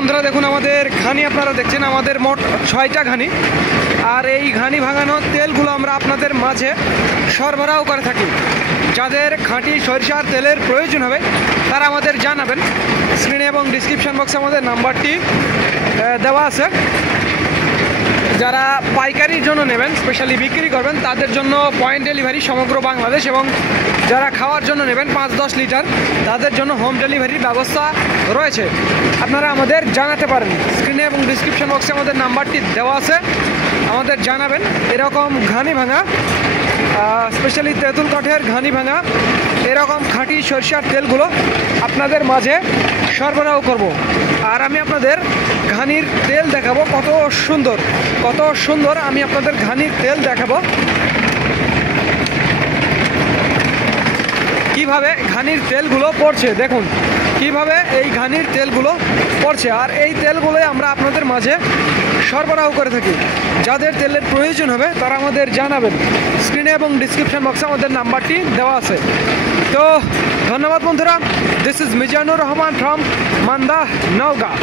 বন্ধুরা দেখুন আমাদের ঘানি আপনারা দেখছেন, আমাদের মোট 6টা ঘানি। আর এই ঘানি ভাঙানো তেলগুলো আমরা আপনাদের মাঝে সরবরাহ করে থাকি। যাদের খাঁটি সরিষার তেলের প্রয়োজন হবে তারা আমাদের জানাবেন। স্ক্রিনে এবং ডিসক্রিপশন বক্সে আমাদের নাম্বারটি দেওয়া আছে। যারা পাইকারির জন্য নেবেন, স্পেশালি বিক্রি করবেন, তাদের জন্য পয়েন্ট ডেলিভারি সমগ্র বাংলাদেশ, এবং যারা খাওয়ার জন্য নেবেন 5-10 লিটার, তাদের জন্য হোম ডেলিভারির ব্যবস্থা রয়েছে। আপনারা আমাদের জানাতে পারেন। স্ক্রিনে এবং ডিসক্রিপশন বক্সে আমাদের নাম্বারটি দেওয়া আছে, আমাদের জানাবেন। এরকম ঘানি ভাঙা, স্পেশালি তেঁতুল কাঠের ঘানি ভাঙা এরকম খাঁটি সরিষার তেলগুলো আপনাদের মাঝে সরবরাহ করব। আর আমি আপনাদের ঘানির তেল দেখাবো, কত সুন্দর আমি আপনাদের ঘানির তেল দেখাবো, কিভাবে ঘানির তেলগুলো পড়ছে। দেখুন কিভাবে এই ঘানির তেলগুলো পড়ছে। আর এই তেলগুলোই আমরা আপনাদের মাঝে সরবরাহ করে থাকি। যাদের তেলের প্রয়োজন হবে তারা আমাদের জানাবেন। স্ক্রিনে এবং ডিসক্রিপশন বক্সে আমাদের নাম্বারটি দেওয়া আছে। তো ধন্যবাদ বন্ধুরা। This is Mizanur Rahman from Manda, Naogaon.